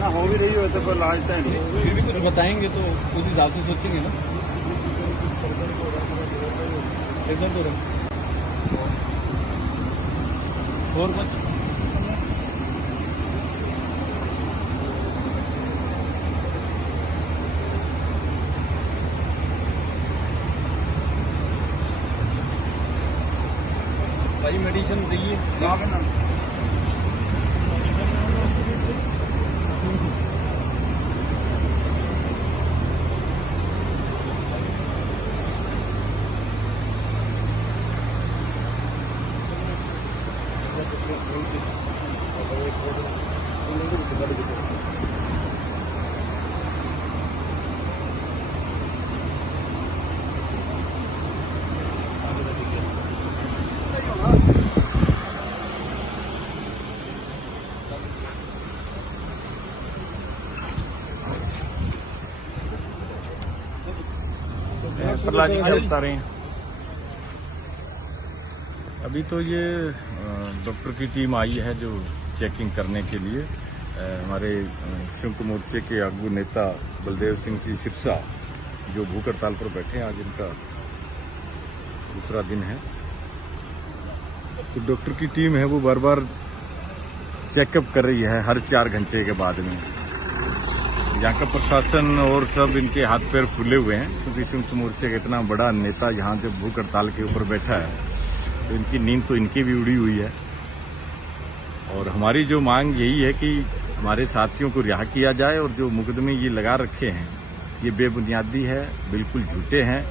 ना हो भी रही हो तो कोई लालच है नहीं, फिर भी कुछ बताएंगे तो उस हिसाब से सोचेंगे ना। एकदम तो और कुछ भाई मेडिसिन दिए प्रहलाद जी बता रहे हैं। अभी तो ये डॉक्टर की टीम आई है जो चेकिंग करने के लिए। हमारे संयुक्त मोर्चे के आगू नेता बलदेव सिंह जी सिरसा जो भूख हड़ताल पर बैठे हैं, आज इनका दूसरा दिन है। तो डॉक्टर की टीम है वो बार बार चेकअप कर रही है हर 4 घंटे के बाद में। यहाँ का प्रशासन और सब इनके हाथ पैर फूले हुए हैं, क्योंकि संयुक्त मोर्चे का इतना बड़ा नेता यहाँ जब भूख हड़ताल के ऊपर बैठा है तो इनकी नींद तो इनकी भी उड़ी हुई है। और हमारी जो मांग यही है कि हमारे साथियों को रिहा किया जाए, और जो मुकदमे ये लगा रखे हैं ये बेबुनियादी है, बिल्कुल झूठे हैं,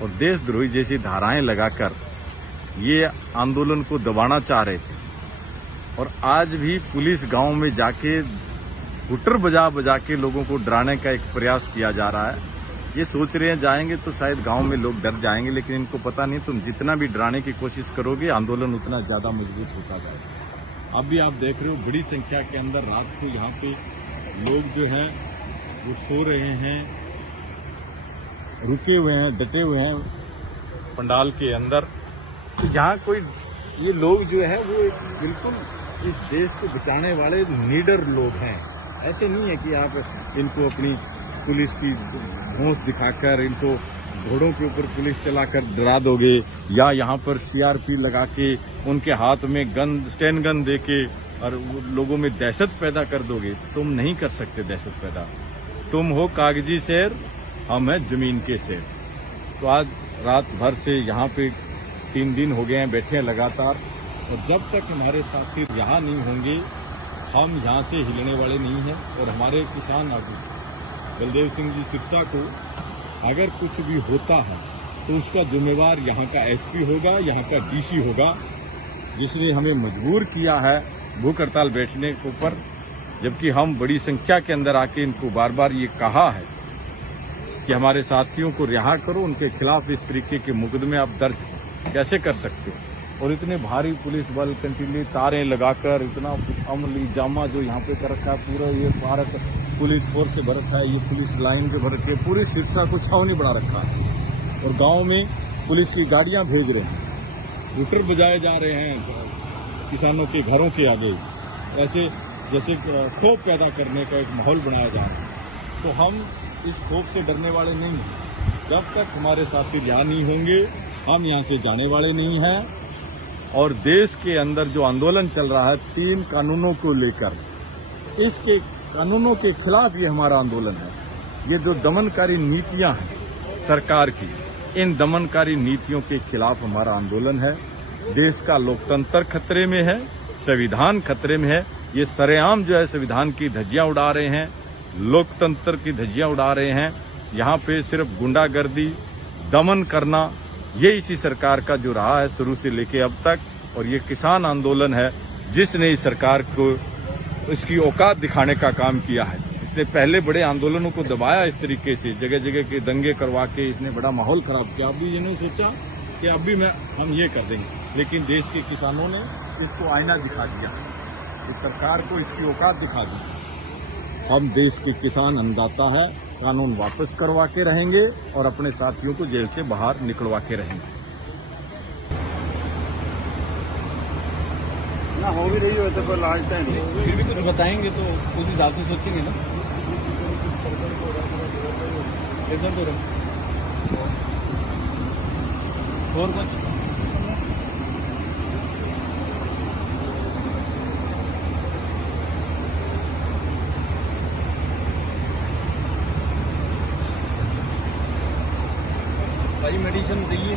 और देशद्रोही जैसी धाराएं लगाकर ये आंदोलन को दबाना चाह रहे थे। और आज भी पुलिस गांव में जाके हुटर बजा बजा के लोगों को डराने का एक प्रयास किया जा रहा है। ये सोच रहे हैं जाएंगे तो शायद गांव में लोग डर जाएंगे, लेकिन इनको पता नहीं तुम जितना भी डराने की कोशिश करोगे आंदोलन उतना ज्यादा मजबूत होता जाएगा। अब भी आप देख रहे हो बड़ी संख्या के अंदर रात को यहाँ पे लोग जो है वो सो रहे हैं, रुके हुए हैं, डटे हुए हैं पंडाल के अंदर। तो यहाँ कोई ये लोग जो है वो बिल्कुल इस देश को बचाने वाले लीडर लोग हैं। ऐसे नहीं है कि आप इनको अपनी पुलिस की धौंस दिखाकर इनको घोड़ों के ऊपर पुलिस चलाकर डरा दोगे, या यहाँ पर सीआरपी लगा के उनके हाथ में गन स्टैन गन देके और लोगों में दहशत पैदा कर दोगे। तुम नहीं कर सकते दहशत पैदा। तुम हो कागजी शेर, हम हैं जमीन के शेर। तो आज रात भर से यहाँ पे 3 दिन हो गए हैं बैठे हैं लगातार, और जब तक हमारे साथी यहाँ नहीं होंगे हम यहाँ से हिलने वाले नहीं हैं। और हमारे किसान आगू बलदेव सिंह जी सिरसा को अगर कुछ भी होता है तो उसका जिम्मेवार यहाँ का एसपी होगा, यहाँ का डीसी होगा, जिसने हमें मजबूर किया है भूख हड़ताल बैठने के ऊपर। जबकि हम बड़ी संख्या के अंदर आके इनको बार बार ये कहा है कि हमारे साथियों को रिहा करो, उनके खिलाफ इस तरीके के मुकदमे आप दर्ज कैसे कर सकते हो। और इतने भारी पुलिस बल कंटिन्यू तारें लगाकर इतना अमली जामा जो यहाँ पे कर रखा है, पूरा ये पार्क पुलिस फोर्स से भर रखा है, ये पुलिस लाइन से भर के पूरी सिरसा को छावनी बढ़ा रखा है। और गांव में पुलिस की गाड़ियां भेज रहे हैं, हुटर बजाए जा रहे हैं किसानों के घरों के आगे, ऐसे जैसे खौफ पैदा करने का एक माहौल बनाया जा रहा है। तो हम इस खौफ से डरने वाले नहीं हैं। जब तक हमारे साथी यहाँ नहीं होंगे हम यहाँ से जाने वाले नहीं हैं। और देश के अंदर जो आंदोलन चल रहा है 3 कानूनों को लेकर, इसके कानूनों के खिलाफ ये हमारा आंदोलन है। ये जो दमनकारी नीतियां हैं सरकार की, इन दमनकारी नीतियों के खिलाफ हमारा आंदोलन है। देश का लोकतंत्र खतरे में है, संविधान खतरे में है। ये सरेआम जो है संविधान की धज्जियां उड़ा रहे हैं, लोकतंत्र की धज्जियां उड़ा रहे हैं। यहाँ पे सिर्फ गुंडागर्दी, दमन करना, ये इसी सरकार का जो रहा है शुरू से लेके अब तक। और ये किसान आंदोलन है जिसने इस सरकार को इसकी औकात दिखाने का काम किया है। इसने पहले बड़े आंदोलनों को दबाया इस तरीके से, जगह जगह के दंगे करवा के इसने बड़ा माहौल खराब किया। अब भी इन्होंने सोचा कि अब भी हम ये कर देंगे, लेकिन देश के किसानों ने इसको आईना दिखा दिया, इस सरकार को इसकी औकात दिखा दी। हम देश के किसान अन्नदाता है, कानून वापस करवा के रहेंगे और अपने साथियों को जेल से बाहर निकलवा के रहेंगे। ना हो भी रही हो तो कोई लास्ट टाइम नहीं। फिर भी कुछ बताएंगे तो उस हिसाब से सोचेंगे ना। इधर तो रहे और कुछ भाई मेडिसिन दिए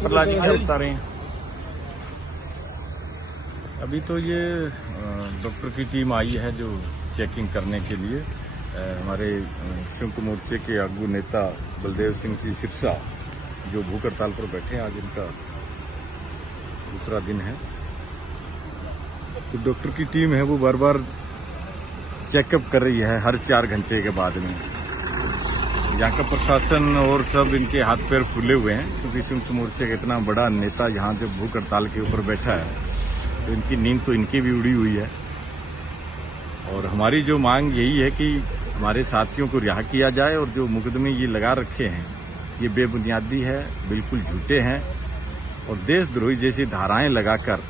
प्रहलाद जी क्या बता रहे हैं? अभी तो ये डॉक्टर की टीम आई है जो चेकिंग करने के लिए। हमारे संयुक्त मोर्चे के आगू नेता बलदेव सिंह जी सिरसा जो भूख हड़ताल पर बैठे हैं, आज इनका दूसरा दिन है। तो डॉक्टर की टीम है वो बार बार चेकअप कर रही है हर 4 घंटे के बाद में। यहाँ का प्रशासन और सब इनके हाथ पैर फूले हुए हैं, क्योंकि संयुक्त मोर्चे का इतना बड़ा नेता यहाँ जब भूख हड़ताल के ऊपर बैठा है तो इनकी नींद तो इनकी भी उड़ी हुई है। और हमारी जो मांग यही है कि हमारे साथियों को रिहा किया जाए, और जो मुकदमे ये लगा रखे हैं ये बेबुनियादी है, बिल्कुल झूठे हैं, और देशद्रोही जैसी धाराएं लगाकर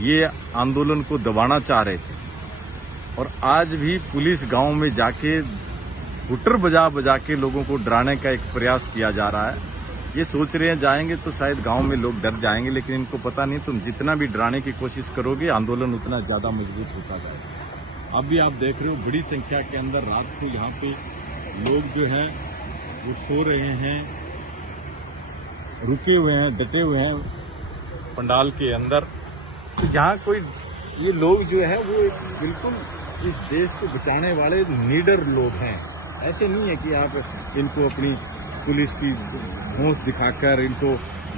ये आंदोलन को दबाना चाह रहे थे। और आज भी पुलिस गांव में जाके हुटर बजा बजा के लोगों को डराने का एक प्रयास किया जा रहा है। ये सोच रहे हैं जाएंगे तो शायद गांव में लोग डर जाएंगे, लेकिन इनको पता नहीं तुम जितना भी डराने की कोशिश करोगे आंदोलन उतना ज्यादा मजबूत होता जाएगा। अब भी आप देख रहे हो बड़ी संख्या के अंदर रात को यहाँ पे लोग जो हैं वो सो रहे हैं, रुके हुए हैं, डटे हुए हैं पंडाल के अंदर। तो यहाँ कोई ये लोग जो है वो बिल्कुल इस देश को बचाने वाले लीडर लोग हैं। ऐसे नहीं है कि आप इनको अपनी पुलिस की होश दिखाकर इनको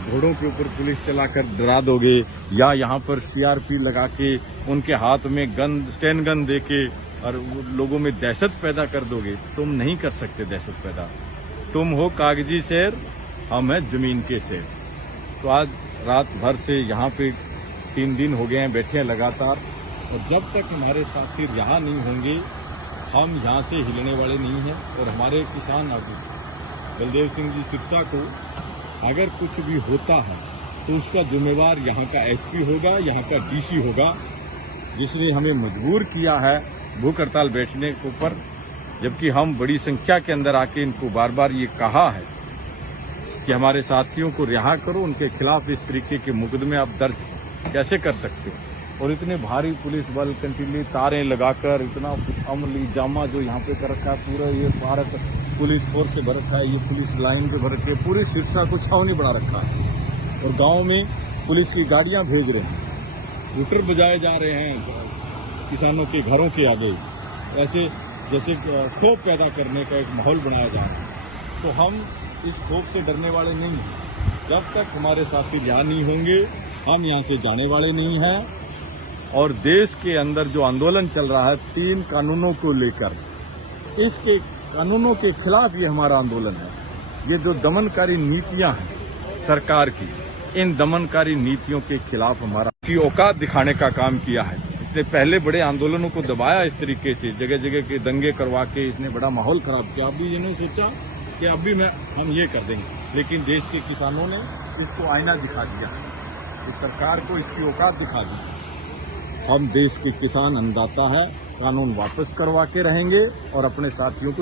घोड़ों के ऊपर पुलिस चलाकर डरा दोगे, या यहाँ पर सीआरपी लगा के उनके हाथ में गन स्टेन गन देके और लोगों में दहशत पैदा कर दोगे। तुम नहीं कर सकते दहशत पैदा। तुम हो कागजी शेर, हम हैं जमीन के शेर। तो आज रात भर से यहाँ पे 3 दिन हो गए हैं बैठे हैं लगातार, और जब तक हमारे साथी यहाँ नहीं होंगे हम यहाँ से हिलने वाले नहीं हैं। और हमारे किसान आगू बलदेव सिंह जी सिरसा को अगर कुछ भी होता है तो उसका जिम्मेवार यहाँ का एसपी होगा, यहाँ का डीसी होगा, जिसने हमें मजबूर किया है भूख हड़ताल बैठने के ऊपर। जबकि हम बड़ी संख्या के अंदर आके इनको बार बार ये कहा है कि हमारे साथियों को रिहा करो, उनके खिलाफ इस तरीके के मुकदमे आप दर्ज कैसे कर सकते हो। और इतने भारी पुलिस बल कंटिन्यू तारें लगाकर इतना अमली जामा जो यहाँ पे कर रखा है, पूरा ये भारत पुलिस फोर्स से भर रखा है, ये पुलिस लाइन पे भर के पूरी सिरसा को छावनी बना रखा है। और गांव में पुलिस की गाड़ियां भेज रहे हैं, हुटर बजाए जा रहे हैं किसानों के घरों के आगे, ऐसे जैसे खौफ पैदा करने का एक माहौल बनाया जा रहा है। तो हम इस खौफ से डरने वाले नहीं हैं। जब तक हमारे साथी यहाँ नहीं होंगे हम यहाँ से जाने वाले नहीं हैं। और देश के अंदर जो आंदोलन चल रहा है 3 कानूनों को लेकर, इसके कानूनों के खिलाफ ये हमारा आंदोलन है। ये जो दमनकारी नीतियां हैं सरकार की, इन दमनकारी नीतियों के खिलाफ हमारा की औकात दिखाने का काम किया है। इसने पहले बड़े आंदोलनों को दबाया इस तरीके से, जगह जगह के दंगे करवा के इसने बड़ा माहौल खराब किया। अभी इन्होंने सोचा कि अभी हम ये कर देंगे, लेकिन देश के किसानों ने इसको आईना दिखा दिया, इस सरकार को इसकी औकात दिखा दी। हम देश के किसान अन्नदाता है, कानून वापस करवा के रहेंगे और अपने साथियों को